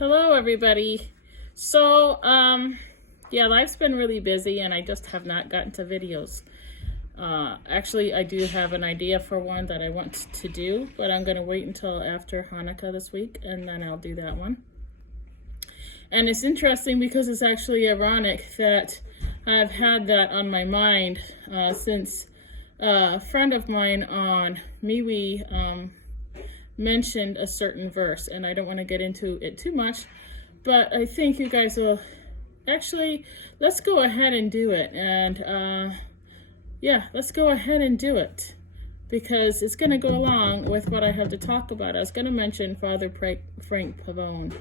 Hello, everybody. Yeah, life's been really busy and I just have not gotten to videos. Actually, I do have an idea for one that I want to do, but I'm going to wait until after Hanukkah this week and then I'll do that one. And it's interesting because it's actually ironic that I've had that on my mind since a friend of mine on MeWe mentioned a certain verse, and I don't want to get into it too much, but I think you guys will actually, let's go ahead and do it. And yeah, let's go ahead and do it because it's going to go along with what I have to talk about. I was going to mention Father Frank Pavone.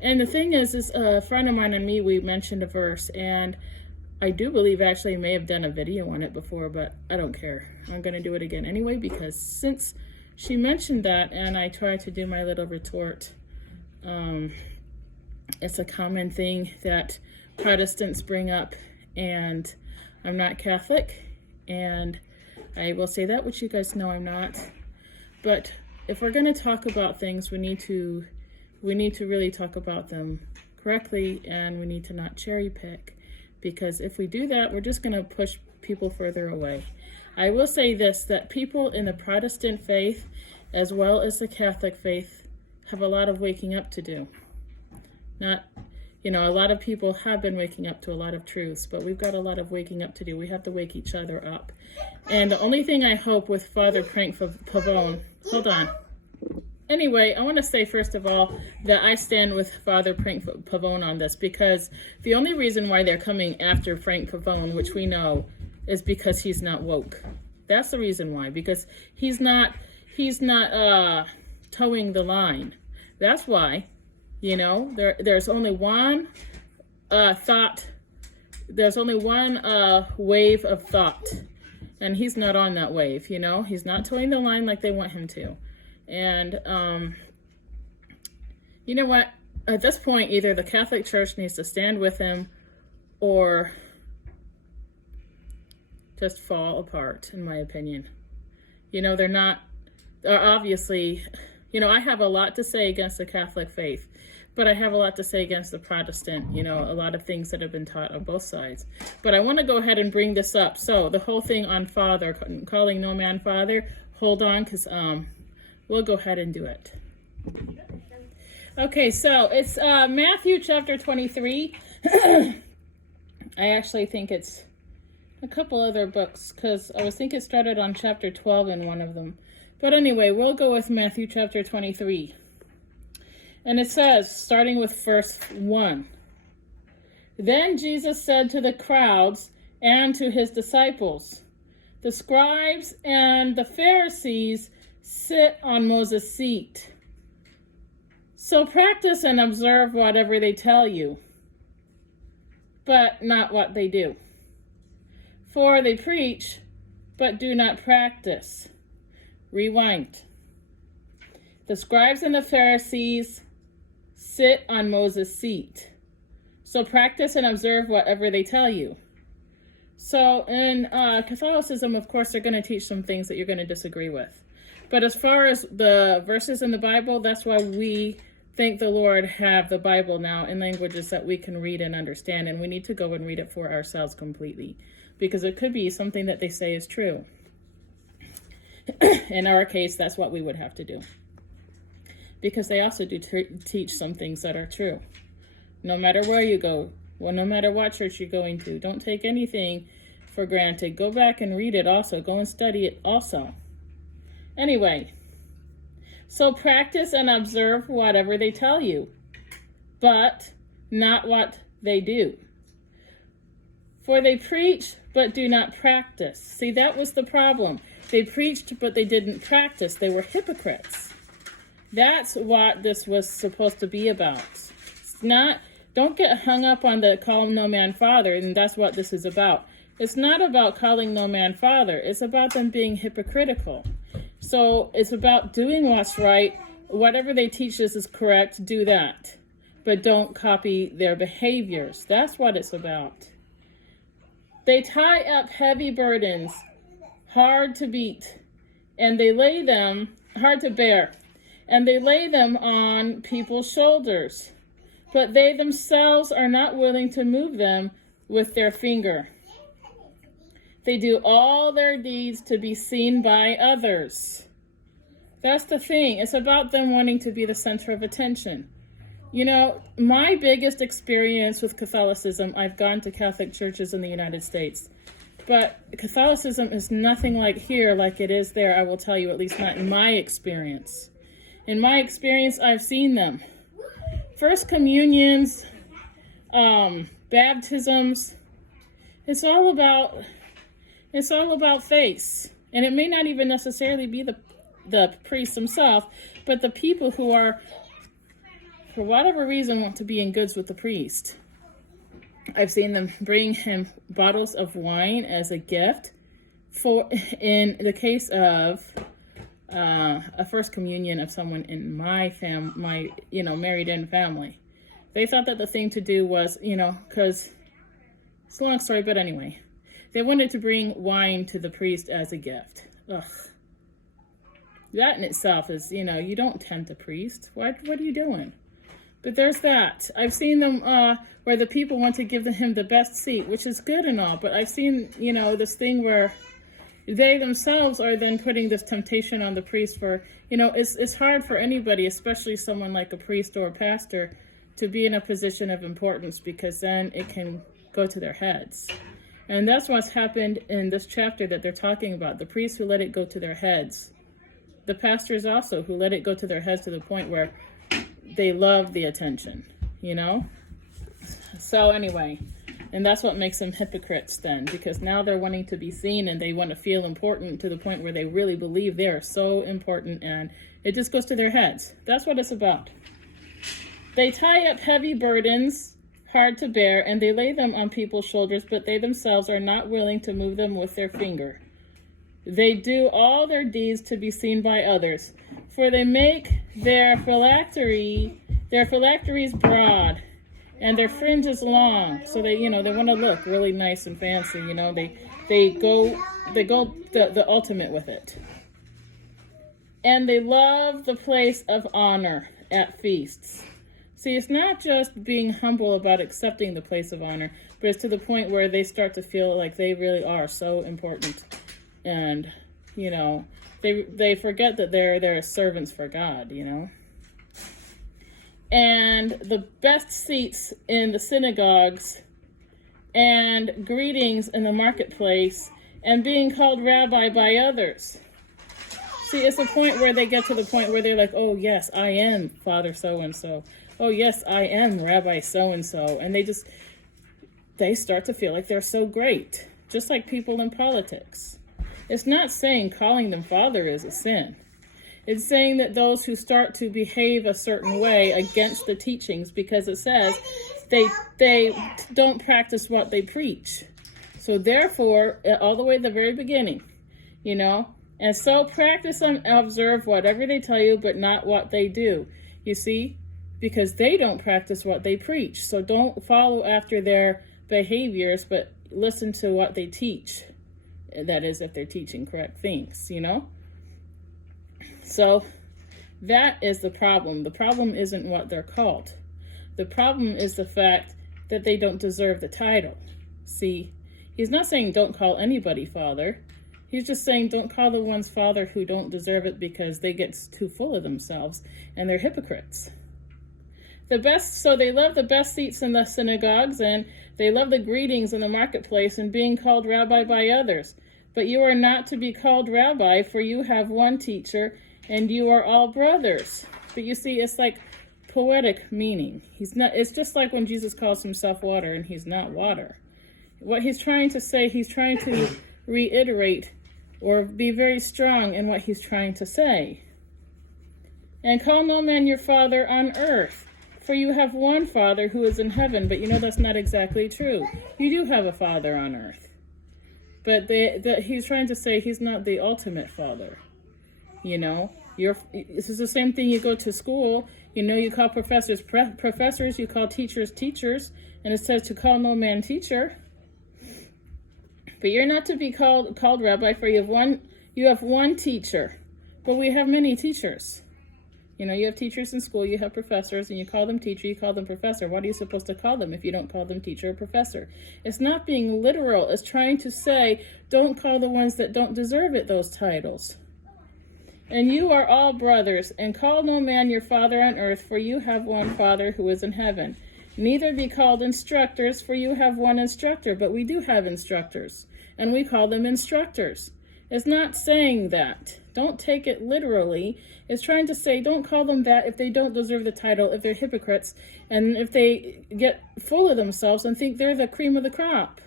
And the thing is a friend of mine and me, we mentioned a verse, and I do believe actually I may have done a video on it before, but I don't care. I'm going to do it again anyway, because since she mentioned that and I tried to do my little retort, it's a common thing that Protestants bring up, and I'm not Catholic, and I will say that, which you guys know I'm not. But if we're going to talk about things, we need to really talk about them correctly, and we need to not cherry pick, because if we do that, we're just going to push people further away. I will say this, that people in the Protestant faith as well as the Catholic faith have a lot of waking up to do. A lot of people have been waking up to a lot of truths, but we've got a lot of waking up to do. We have to wake each other up. And the only thing I hope with Father Frank Pavone, hold on. Anyway, I want to say first of all that I stand with Father Frank Pavone on this, because the only reason why they're coming after Frank Pavone, which we know, is because he's not woke. That's the reason why, because he's not towing the line. That's why, there's only one thought. There's only one wave of thought, and he's not on that wave. He's not towing the line like they want him to. And you know what? At this point, either the Catholic Church needs to stand with him, or just fall apart, in my opinion. They're obviously, I have a lot to say against the Catholic faith, but I have a lot to say against the Protestant, a lot of things that have been taught on both sides. But I want to go ahead and bring this up. So the whole thing on Father, calling no man Father, hold on, because we'll go ahead and do it. Okay, so it's Matthew chapter 23. I actually think it's a couple other books, because I was thinking it started on chapter 12 in one of them. But anyway, we'll go with Matthew chapter 23. And it says, starting with verse 1, "Then Jesus said to the crowds and to his disciples, 'The scribes and the Pharisees sit on Moses' seat. So practice and observe whatever they tell you, but not what they do. For they preach, but do not practice.'" Rewind. "The scribes and the Pharisees sit on Moses' seat. So practice and observe whatever they tell you." So in Catholicism, of course, they're going to teach some things that you're going to disagree with. But as far as the verses in the Bible, that's why we, thank the Lord, have the Bible now in languages that we can read and understand. And we need to go and read it for ourselves completely, because it could be something that they say is true. In our case, that's what we would have to do, because they also do teach some things that are true. No matter where you go, no matter what church you're going to, don't take anything for granted. Go back and read it also. Go and study it also. Anyway, so practice and observe whatever they tell you, but not what they do. For they preach, but do not practice. See, that was the problem. They preached, but they didn't practice. They were hypocrites. That's what this was supposed to be about. It's not, don't get hung up on the call no man Father, and that's what this is about. It's not about calling no man Father. It's about them being hypocritical. So it's about doing what's right. Whatever they teach us is correct, do that. But don't copy their behaviors. That's what it's about. They tie up heavy burdens, hard to beat, and they lay them, hard to bear, and they lay them on people's shoulders, but they themselves are not willing to move them with their finger. They do all their deeds to be seen by others. That's the thing. It's about them wanting to be the center of attention. You know, my biggest experience with Catholicism, I've gone to Catholic churches in the United States, but Catholicism is nothing like here, like it is there, I will tell you, at least not in my experience. In my experience, I've seen them. First communions, baptisms, it's all about face. And it may not even necessarily be the priest himself, but the people who are, for whatever reason, want to be in goods with the priest. I've seen them bring him bottles of wine as a gift. In the case of a first communion of someone in my married in family, they thought that the thing to do was, because it's a long story, but anyway, they wanted to bring wine to the priest as a gift. Ugh. That in itself is, you don't tempt a priest. What are you doing? But there's that. I've seen them where the people want to give him the best seat, which is good and all. But I've seen, this thing where they themselves are then putting this temptation on the priest for, it's hard for anybody, especially someone like a priest or a pastor, to be in a position of importance, because then it can go to their heads. And that's what's happened in this chapter that they're talking about. The priests who let it go to their heads. The pastors also who let it go to their heads to the point where they love the attention, So anyway, and that's what makes them hypocrites then, because now they're wanting to be seen and they want to feel important to the point where they really believe they are so important, and it just goes to their heads. That's what it's about. They tie up heavy burdens, hard to bear, and they lay them on people's shoulders, but they themselves are not willing to move them with their finger. They do all their deeds to be seen by others, for they make their phylacteries broad and their fringes long. So they want to look really nice and fancy. They go the ultimate with it. And they love the place of honor at feasts. See, it's not just being humble about accepting the place of honor, but it's to the point where they start to feel like they really are so important. And, they forget that they're servants for God, And the best seats in the synagogues and greetings in the marketplace and being called rabbi by others. See, it's a point where they get to the point where they're like, oh, yes, I am Father so-and-so. Oh, yes, I am Rabbi so-and-so. And they start to feel like they're so great, just like people in politics. It's not saying calling them father is a sin. It's saying that those who start to behave a certain way against the teachings, because it says they don't practice what they preach. So therefore, all the way at the very beginning, and so practice and observe whatever they tell you, but not what they do. You see, because they don't practice what they preach. So don't follow after their behaviors, but listen to what they teach. That is, if they're teaching correct things, So that is the problem. The problem isn't what they're called. The problem is the fact that they don't deserve the title. See, he's not saying don't call anybody father. He's just saying don't call the ones father who don't deserve it, because they get too full of themselves and they're hypocrites. So they love the best seats in the synagogues, and they love the greetings in the marketplace and being called rabbi by others. But you are not to be called rabbi, for you have one teacher, and you are all brothers. But you see, it's like poetic meaning. It's just like when Jesus calls himself water, and he's not water. What he's trying to say, he's trying to reiterate or be very strong in what he's trying to say. And call no man your father on earth, for you have one Father who is in heaven. But that's not exactly true. You do have a father on earth. But he's trying to say he's not the ultimate father. This is the same thing. You go to school, you call professors professors, you call teachers teachers, and it says to call no man teacher. But you're not to be called rabbi, for you have one teacher. But we have many teachers. You know, you have teachers in school, you have professors, and you call them teacher, you call them professor. What are you supposed to call them if you don't call them teacher or professor? It's not being literal. It's trying to say, don't call the ones that don't deserve it those titles. And you are all brothers, and call no man your father on earth, for you have one Father who is in heaven. Neither be called instructors, for you have one instructor. But we do have instructors, and we call them instructors. It's not saying that. Don't take it literally. It's trying to say, don't call them that if they don't deserve the title, if they're hypocrites, and if they get full of themselves and think they're the cream of the crop.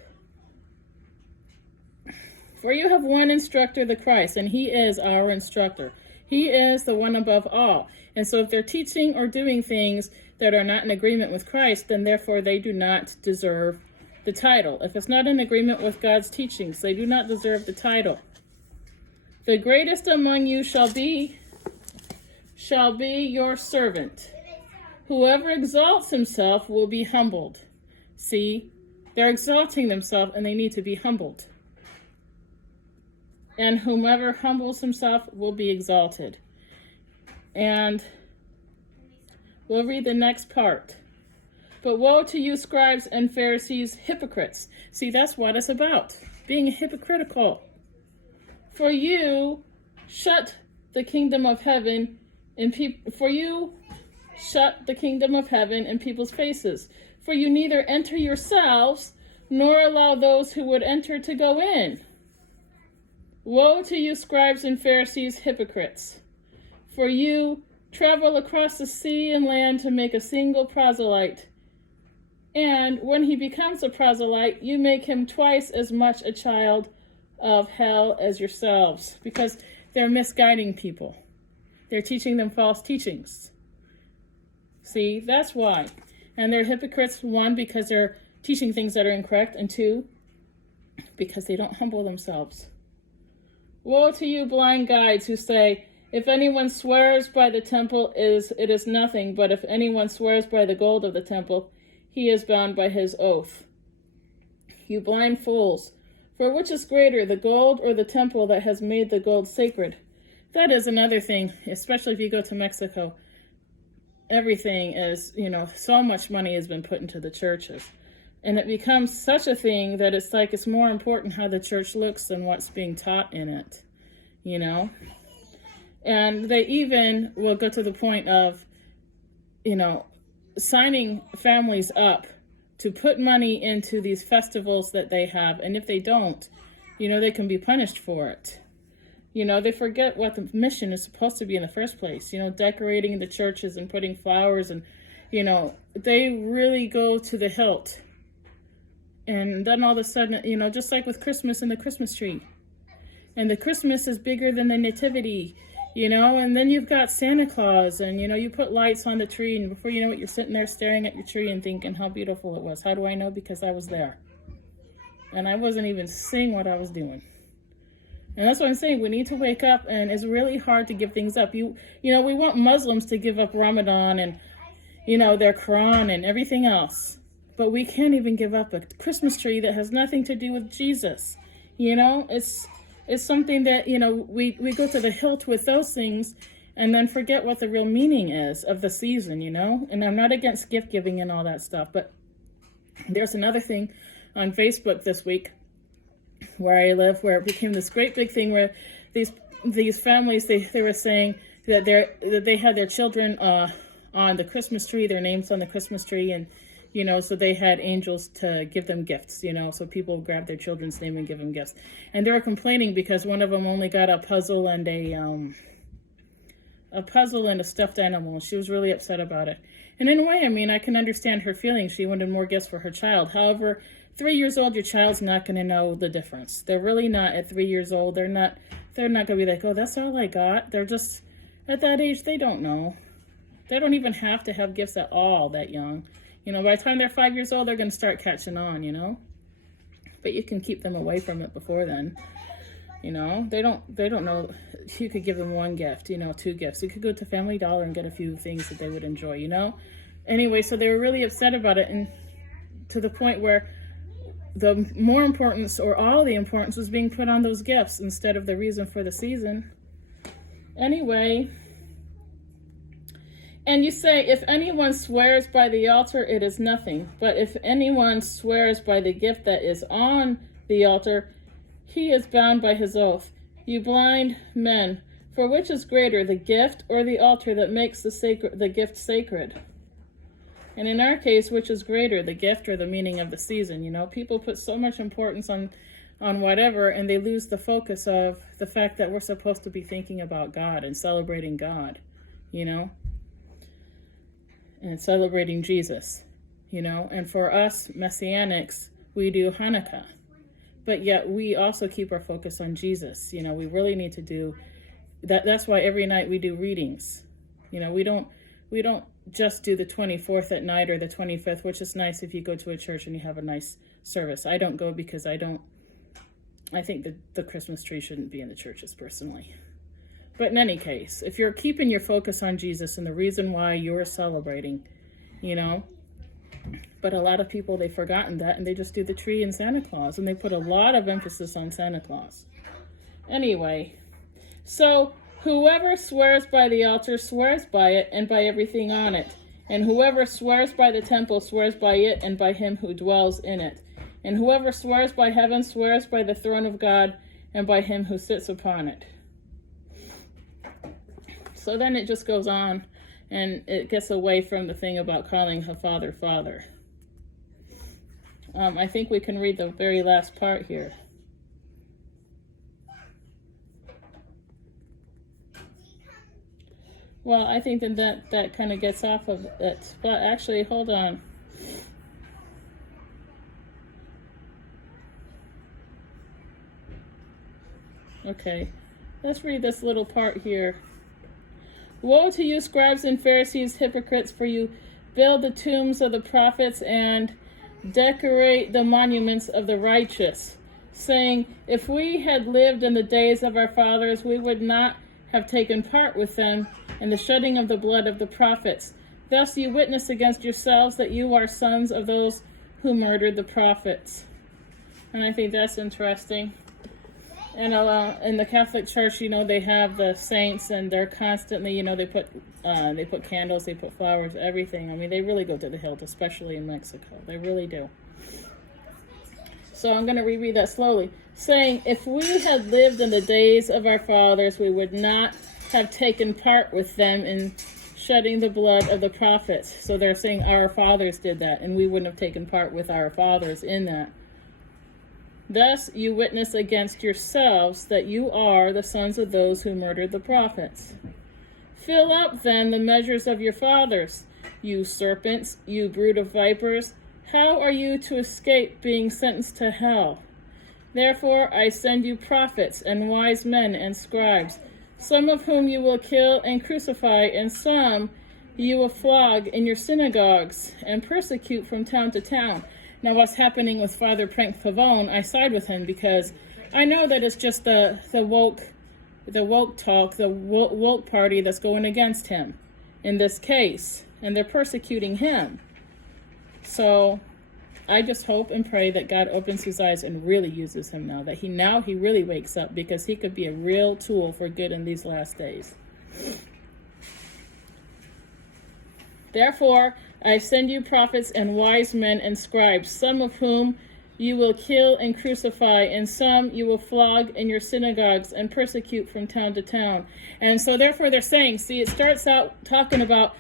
For you have one instructor, the Christ, and he is our instructor. He is the one above all. And so if they're teaching or doing things that are not in agreement with Christ, then therefore they do not deserve the title. If it's not in agreement with God's teachings, they do not deserve the title. The greatest among you shall be your servant. Whoever exalts himself will be humbled. See, they're exalting themselves and they need to be humbled. And whomever humbles himself will be exalted. And we'll read the next part. But woe to you, scribes and Pharisees, hypocrites. See, that's what it's about, being hypocritical. For you shut the kingdom of heaven in people's faces. For you neither enter yourselves, nor allow those who would enter to go in. Woe to you, scribes and Pharisees, hypocrites! For you travel across the sea and land to make a single proselyte. And when he becomes a proselyte, you make him twice as much a child of hell as yourselves, because they're misguiding people. They're teaching them false teachings. See, that's why. And they're hypocrites, one, because they're teaching things that are incorrect, and two, because they don't humble themselves. Woe to you, blind guides, who say, if anyone swears by the temple, it is nothing, but if anyone swears by the gold of the temple, he is bound by his oath. You blind fools, for which is greater, the gold or the temple that has made the gold sacred? That is another thing, especially if you go to Mexico. Everything is, so much money has been put into the churches. And it becomes such a thing that it's like it's more important how the church looks than what's being taught in it, And they even will go to the point of, signing families up to put money into these festivals that they have. And if they don't, they can be punished for it. They forget what the mission is supposed to be in the first place, decorating the churches and putting flowers and, they really go to the hilt. And then all of a sudden, just like with Christmas and the Christmas tree. And the Christmas is bigger than the nativity, and then you've got Santa Claus and, you put lights on the tree and before you know it, you're sitting there staring at your tree and thinking how beautiful it was. How do I know? Because I was there. And I wasn't even seeing what I was doing. And that's what I'm saying. We need to wake up, and it's really hard to give things up. We want Muslims to give up Ramadan and, their Quran and everything else. But we can't even give up a Christmas tree that has nothing to do with Jesus. It's something that, we go to the hilt with those things and then forget what the real meaning is of the season, And I'm not against gift giving and all that stuff. But there's another thing on Facebook this week where I live, where it became this great big thing where these families, they were saying that they had their children on the Christmas tree, their names on the Christmas tree, and so they had angels to give them gifts, so people grab their children's name and give them gifts. And they were complaining because one of them only got a puzzle and a stuffed animal. And she was really upset about it. And in a way, I can understand her feelings. She wanted more gifts for her child. However, 3 years old, your child's not going to know the difference. They're really not at 3 years old. They're not going to be like, oh, that's all I got. They're just, at that age, they don't know. They don't even have to have gifts at all that young. By the time they're 5 years old, they're going to start catching on, But you can keep them away from it before then. They don't know. You could give them one gift, 2 gifts. You could go to Family Dollar and get a few things that they would enjoy, Anyway, so they were really upset about it, and to the point where the more importance, or all the importance, was being put on those gifts instead of the reason for the season. Anyway, And you say, if anyone swears by the altar, it is nothing. But if anyone swears by the gift that is on the altar, he is bound by his oath. You blind men, for which is greater, the gift or the altar that makes the gift sacred? And in our case, which is greater, the gift or the meaning of the season? You know, people put so much importance on whatever, and they lose the focus of the fact that we're supposed to be thinking about God and celebrating God, you know, and celebrating Jesus, you know. And for us Messianics, we do Hanukkah, but yet we also keep our focus on Jesus. You know, we really need to do that. That's why every night we do readings. You know, we don't just do the 24th at night or the 25th, which is nice if you go to a church and you have a nice service. I don't go because I think that the Christmas tree shouldn't be in the churches personally. But in any case, if you're keeping your focus on Jesus and the reason why you're celebrating, you know, but a lot of people, they've forgotten that, and they just do the tree and Santa Claus, and they put a lot of emphasis on Santa Claus. Anyway, so whoever swears by the altar swears by it and by everything on it. And whoever swears by the temple swears by it and by him who dwells in it. And whoever swears by heaven swears by the throne of God and by him who sits upon it. So then it just goes on, and it gets away from the thing about calling her father, Father. I think we can read the very last part here. Well, I think that kind of gets off of it. But actually, hold on. Okay, let's read this little part here. Woe to you, scribes and Pharisees, hypocrites, for you build the tombs of the prophets and decorate the monuments of the righteous, saying, if we had lived in the days of our fathers, we would not have taken part with them in the shedding of the blood of the prophets. Thus you witness against yourselves that you are sons of those who murdered the prophets. And I think that's interesting. And in the Catholic Church, you know, they have the saints, and they're constantly, you know, they put candles, they put flowers, everything. I mean, they really go to the hilt, especially in Mexico. They really do. So I'm going to reread that slowly. Saying, if we had lived in the days of our fathers, we would not have taken part with them in shedding the blood of the prophets. So they're saying our fathers did that, and we wouldn't have taken part with our fathers in that. Thus you witness against yourselves that you are the sons of those who murdered the prophets. Fill up then the measures of your fathers, you serpents, you brood of vipers. How are you to escape being sentenced to hell? Therefore I send you prophets and wise men and scribes, some of whom you will kill and crucify, and some you will flog in your synagogues and persecute from town to town. Now, what's happening with Father Frank Pavone, I side with him because I know that it's just the woke talk, the woke party that's going against him in this case, and they're persecuting him. So I just hope and pray that God opens his eyes and really uses him now, that he really wakes up, because he could be a real tool for good in these last days. Therefore, I send you prophets and wise men and scribes, some of whom you will kill and crucify, and some you will flog in your synagogues and persecute from town to town. And so therefore they're saying, see, it starts out talking about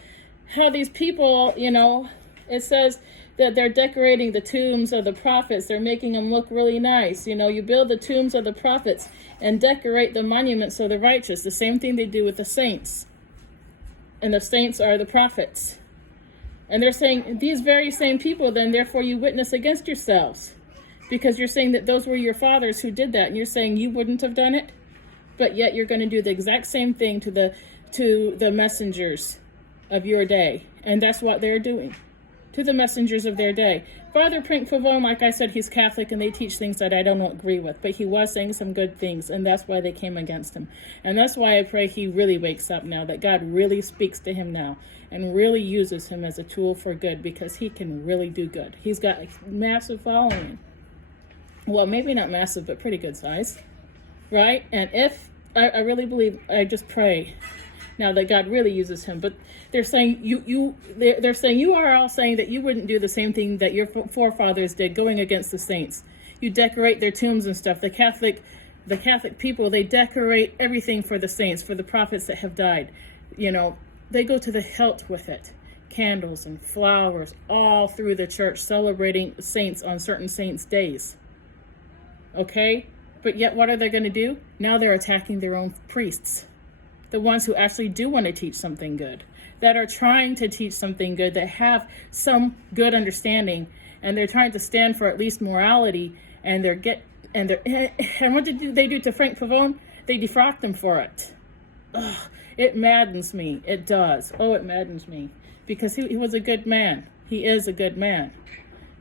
how these people, you know, it says that they're decorating the tombs of the prophets. They're making them look really nice. You know, you build the tombs of the prophets and decorate the monuments of the righteous. The same thing they do with the saints. And the saints are the prophets. And they're saying, these very same people, then, therefore, you witness against yourselves. Because you're saying that those were your fathers who did that. And you're saying you wouldn't have done it. But yet you're going to do the exact same thing to the messengers of your day. And that's what they're doing. To the messengers of their day. Father Frank Pavone, like I said, he's Catholic, and they teach things that I don't agree with. But he was saying some good things, and that's why they came against him. And that's why I pray he really wakes up now, that God really speaks to him now and really uses him as a tool for good, because he can really do good. He's got a massive following. Well, maybe not massive, but pretty good size, right? And if, I really believe, I just pray Now that God really uses him, but they're saying they're saying you are all saying that you wouldn't do the same thing that your forefathers did, going against the saints. You decorate their tombs and stuff. The Catholic people, they decorate everything for the saints, for the prophets that have died. They go to the hilt with it. Candles and flowers all through the church, celebrating saints on certain saints' days. Okay? But yet what are they going to do? Now they're attacking their own priests. The ones who actually do want to teach something good, that are trying to teach something good, that have some good understanding, and they're trying to stand for at least morality, and what did they do to Frank Pavone? They defrocked him for it. Ugh, it maddens me. It does. Oh, it maddens me. Because he was a good man. He is a good man.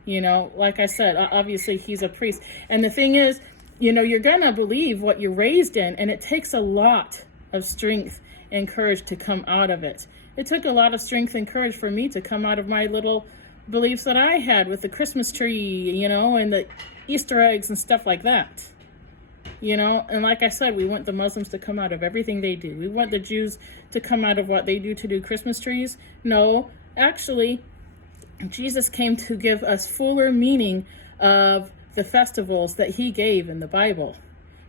Like I said, obviously he's a priest. And the thing is, you're going to believe what you're raised in, and it takes a lot of strength and courage to come out of it. It took a lot of strength and courage for me to come out of my little beliefs that I had with the Christmas tree, and the Easter eggs and stuff like that. And like I said, we want the Muslims to come out of everything they do. We want the Jews to come out of what they do to do Christmas trees. No, actually, Jesus came to give us fuller meaning of the festivals that he gave in the Bible.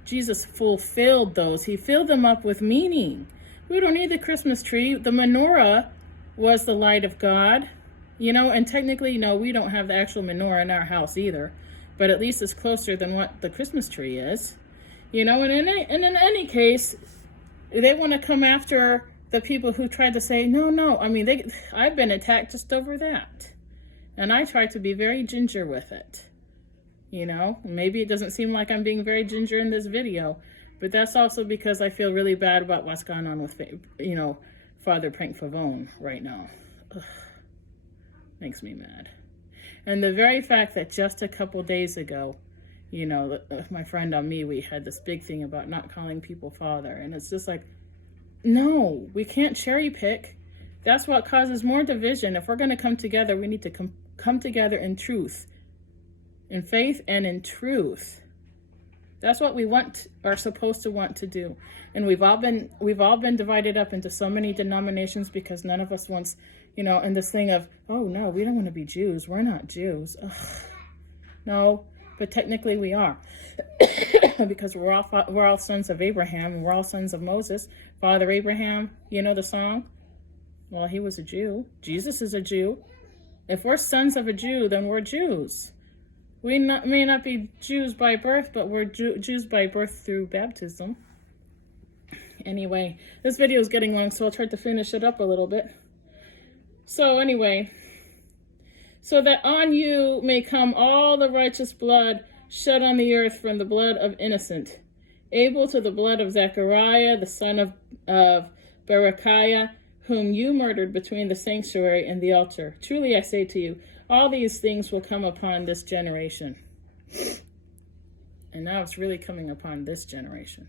Jesus fulfilled those. He filled them up with meaning. We don't need the Christmas tree. The menorah was the light of God. And technically, no, we don't have the actual menorah in our house either. But at least it's closer than what the Christmas tree is. And in any case, they want to come after the people who tried to say, no. I've been attacked just over that. And I try to be very ginger with it. Maybe it doesn't seem like I'm being very ginger in this video, but that's also because I feel really bad about what's going on with, Father Frank Pavone right now. Ugh. Makes me mad. And the very fact that just a couple days ago, my friend and me, we had this big thing about not calling people father. And it's just like, no, we can't cherry pick. That's what causes more division. If we're going to come together, we need to come together in truth, in faith and in truth. That's what we are supposed to want to do. And we've all been divided up into so many denominations because none of us wants, and this thing of, oh no, we don't want to be Jews. We're not Jews. Ugh. No, but technically we are. Because we're all sons of Abraham, and we're all sons of Moses. Father Abraham, the song? Well, he was a Jew. Jesus is a Jew. If we're sons of a Jew, then we're Jews. We may not be Jews by birth, but we're Jews by birth through baptism. Anyway, this video is getting long, so I'll try to finish it up a little bit. So anyway, so that on you may come all the righteous blood shed on the earth from the blood of innocent, able to the blood of Zechariah, the son of Berechiah, whom you murdered between the sanctuary and the altar. Truly I say to you, all these things will come upon this generation. And now it's really coming upon this generation.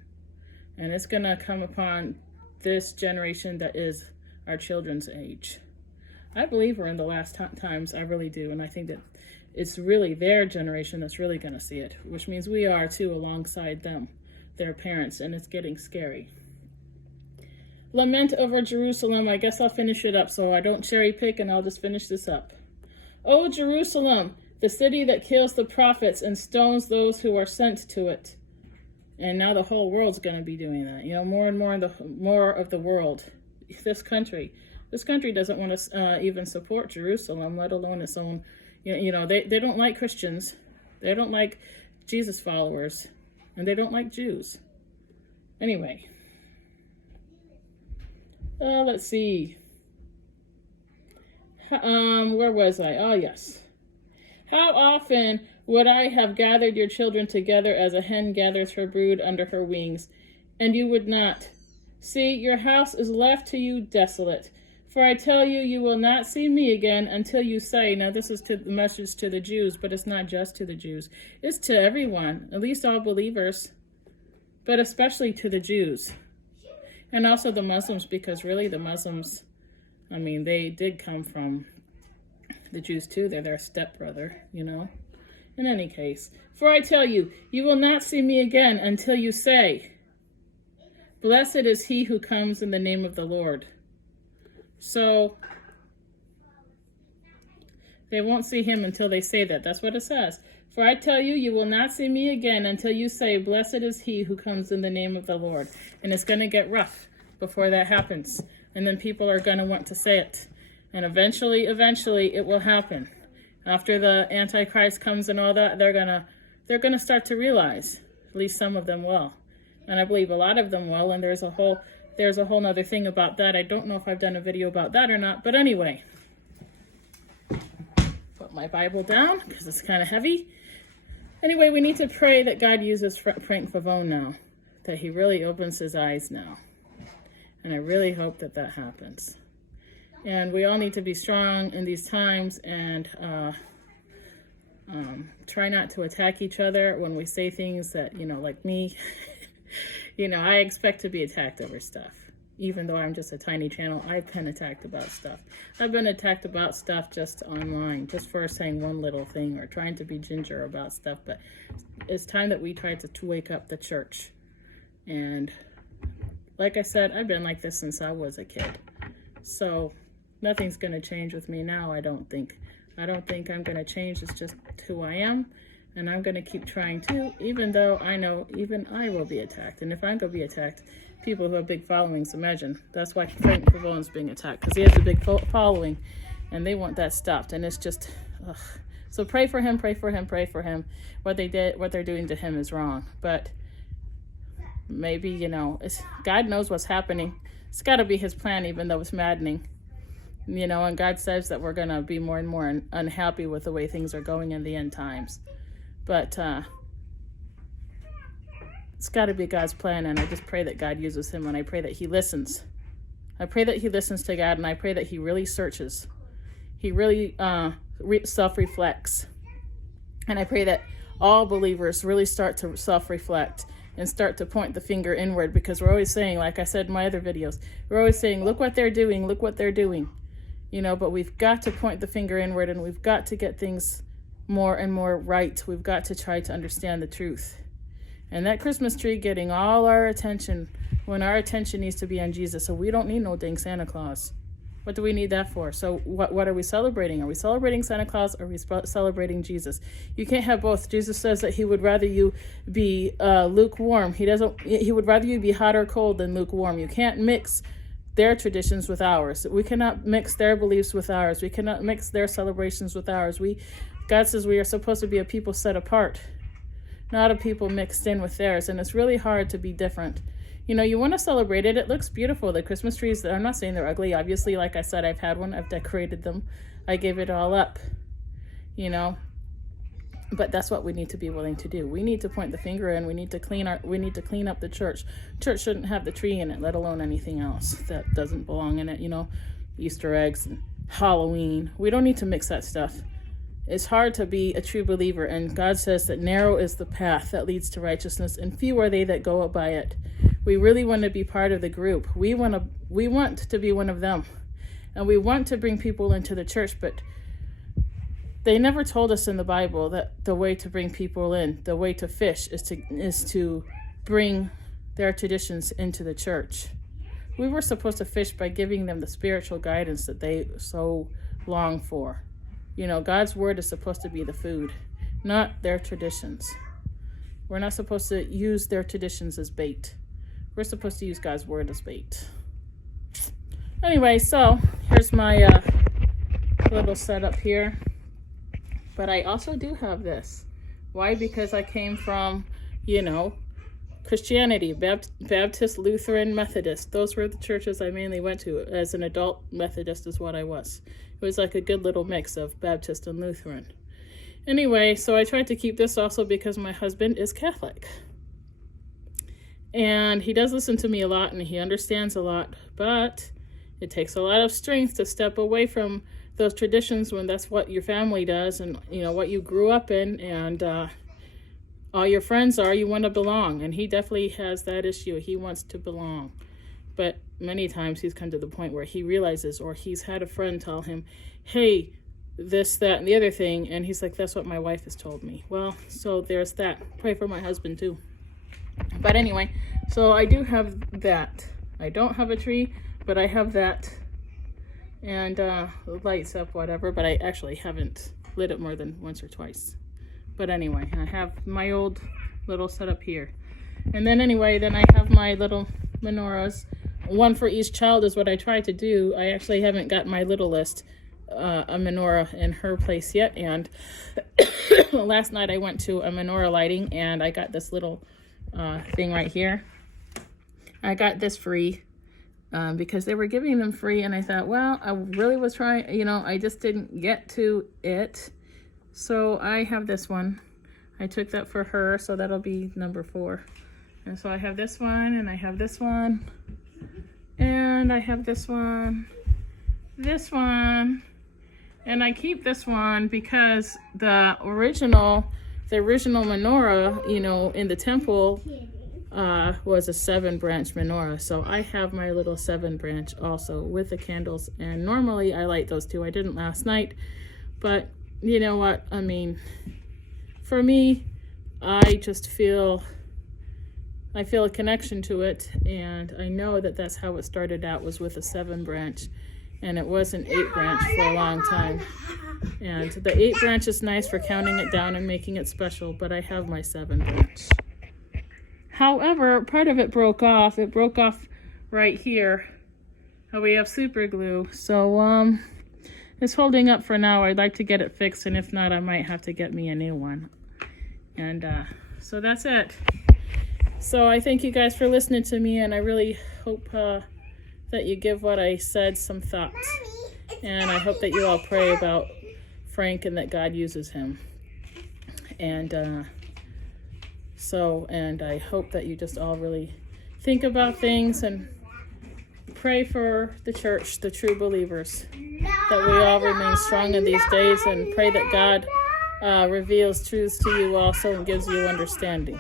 And it's going to come upon this generation that is our children's age. I believe we're in the last times. I really do. And I think that it's really their generation that's really going to see it, which means we are too alongside them, their parents, and it's getting scary. Lament over Jerusalem. I guess I'll finish it up so I don't cherry pick, and I'll just finish this up. O Jerusalem, the city that kills the prophets and stones those who are sent to it. And now the whole world's going to be doing that. More and more of the world. This country doesn't want to even support Jerusalem, let alone its own. They don't like Christians. They don't like Jesus followers. And they don't like Jews. Anyway. Let's see. Where was I? Oh, yes. How often would I have gathered your children together as a hen gathers her brood under her wings, and you would not? See, your house is left to you desolate. For I tell you, you will not see me again until you say, now this is the message to the Jews, but it's not just to the Jews. It's to everyone, at least all believers, but especially to the Jews. And also the Muslims, because really the Muslims, they did come from the Jews too. They're their stepbrother, In any case, for I tell you, you will not see me again until you say, Blessed is he who comes in the name of the Lord. So they won't see him until they say that. That's what it says. For I tell you, you will not see me again until you say, blessed is he who comes in the name of the Lord. And it's going to get rough before that happens. And then people are going to want to say it. And eventually it will happen. After the Antichrist comes and all that, they're gonna start to realize. At least some of them will. And I believe a lot of them will. And there's a whole nother thing about that. I don't know if I've done a video about that or not. But anyway. Put my Bible down because it's kind of heavy. Anyway, we need to pray that God uses Frank Pavone now. That he really opens his eyes now. And I really hope that happens. And we all need to be strong in these times and try not to attack each other when we say things that, like me, I expect to be attacked over stuff. Even though I'm just a tiny channel, I've been attacked about stuff. I've been attacked about stuff just online, just for saying one little thing or trying to be ginger about stuff. But it's time that we try to wake up the church. And like I said, I've been like this since I was a kid. So nothing's going to change with me now, I don't think. I don't think I'm going to change. It's just who I am. And I'm going to keep trying to, even though I know even I will be attacked. And if I'm going to be attacked, people who have big followings, imagine. That's why Frank Pavone's being attacked, because he has a big following. And they want that stopped. And it's just, ugh. So pray for him, pray for him, pray for him. What they're doing to him is wrong. But maybe, God knows what's happening. It's got to be his plan, even though it's maddening. And God says that we're going to be more and more unhappy with the way things are going in the end times. But it's got to be God's plan, and I just pray that God uses him, and I pray that he listens. I pray that he listens to God, and I pray that he really searches. He really self-reflects. And I pray that all believers really start to self-reflect and start to point the finger inward, because we're always saying, like I said in my other videos, we're always saying, look what they're doing, look what they're doing. But we've got to point the finger inward, and we've got to get things more and more right. We've got to try to understand the truth. And that Christmas tree getting all our attention when our attention needs to be on Jesus. So we don't need no dang Santa Claus. What do we need that for? So what are we celebrating? Are we celebrating Santa Claus, or are we celebrating Jesus? You can't have both. Jesus says that he would rather you be lukewarm. He would rather you be hot or cold than lukewarm. You can't mix their traditions with ours. We cannot mix their beliefs with ours. We cannot mix their celebrations with ours. God says we are supposed to be a people set apart, not a people mixed in with theirs. And it's really hard to be different. You want to celebrate it. It looks beautiful. The Christmas trees, I'm not saying they're ugly. Obviously, like I said, I've had one. I've decorated them. I gave it all up, But that's what we need to be willing to do. We need to point the finger in. We need to clean up the church. Church shouldn't have the tree in it, let alone anything else that doesn't belong in it, Easter eggs and Halloween. We don't need to mix that stuff. It's hard to be a true believer, and God says that narrow is the path that leads to righteousness, and few are they that go up by it. We really want to be part of the group. We want to be one of them, and we want to bring people into the church, but they never told us in the Bible that the way to bring people in, the way to fish, is to bring their traditions into the church. We were supposed to fish by giving them the spiritual guidance that they so long for. God's word is supposed to be the food, not their traditions. We're not supposed to use their traditions as bait. We're supposed to use God's word as bait. Anyway, so here's my little setup here. But I also do have this. Why? Because I came from, Christianity, Baptist, Lutheran, Methodist. Those were the churches I mainly went to. As an adult, Methodist is what I was. It was like a good little mix of Baptist and Lutheran. Anyway, so I tried to keep this also because my husband is Catholic. And he does listen to me a lot, and he understands a lot. But it takes a lot of strength to step away from those traditions when that's what your family does and, what you grew up in. And all your friends are, you want to belong. And he definitely has that issue. He wants to belong. But many times he's come to the point where he realizes, or he's had a friend tell him, hey, this, that, and the other thing. And he's like, that's what my wife has told me. Well, so there's that. Pray for my husband too. But anyway, so I do have that. I don't have a tree, but I have that. And lights up, whatever, but I actually haven't lit it more than once or twice. But anyway, I have my old little setup here. And then anyway, then I have my little menorahs. One for each child is what I try to do. I actually haven't got my little list a menorah in her place yet. And last night I went to a menorah lighting and I got this little thing right here. I got this free because they were giving them free, and I thought, well, I really was trying, you know, I just didn't get to it. So I have this one. I took that for her, so that'll be number 4. And so I have this one, and I have this one, and I have this one, and I keep this one because the original menorah, you know, in the temple was a 7-branch menorah. So I have my little 7-branch also with the candles, and normally I light those too. I didn't last night, but you know what? I mean, for me, I just feel a connection to it, and I know that that's how it started out, was with a 7-branch, and it was an 8-branch for a long time. And the 8-branch is nice for counting it down and making it special, but I have my 7-branch. However, part of it broke off. It broke off right here. We have super glue, so it's holding up for now. I'd like to get it fixed, and if not, I might have to get me a new one. And so that's it. So I thank you guys for listening to me, and I really hope that you give what I said some thought. And I hope that you all pray about Frank and that God uses him. And and I hope that you just all really think about things and pray for the church, the true believers, that we all remain strong in these days, and pray that God reveals truths to you also and gives you understanding.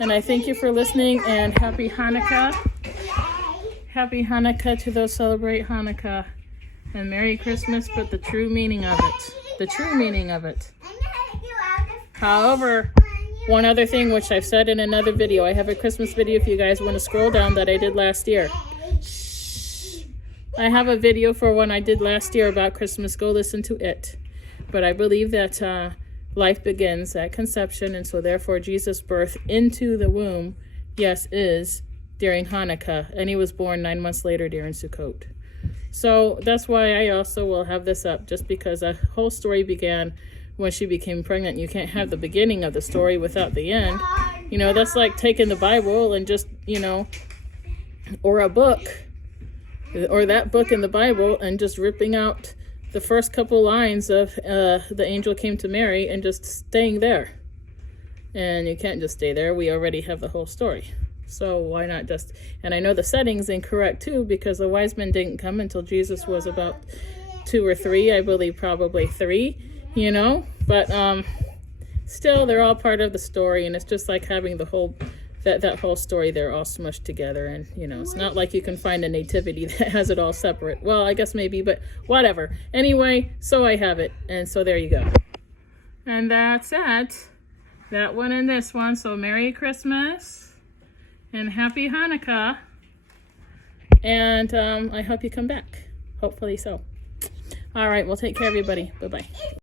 And I thank you for listening, and happy Hanukkah. Happy Hanukkah to those celebrate Hanukkah. And Merry Christmas, but the true meaning of it. The true meaning of it. However, one other thing which I've said in another video, I have a Christmas video if you guys want to scroll down that I did last year. I have a video for one I did last year about Christmas. Go listen to it. But I believe that life begins at conception, and so therefore Jesus' birth into the womb, yes, is during Hanukkah, and he was born 9 months later during Sukkot. So that's why I also will have this up, just because a whole story began when she became pregnant. You can't have the beginning of the story without the end. You know, that's like taking the Bible and just, you know, or a book, or that book in the Bible, and just ripping out the first couple lines of the angel came to Mary and just staying there. And you can't just stay there. We already have the whole story. So why not just, and I know the setting's incorrect too, because the wise men didn't come until Jesus was about 2 or 3, I believe probably 3, you know, but still they're all part of the story, and it's just like having the whole, that whole story there all smushed together. And you know, it's not like you can find a nativity that has it all separate. Well, I guess maybe, but whatever. Anyway, so I have it, and so there you go. And that's it. That one and this one. So Merry Christmas and Happy Hanukkah. And I hope you come back. Hopefully so. All right, well, take care, everybody. Bye-bye.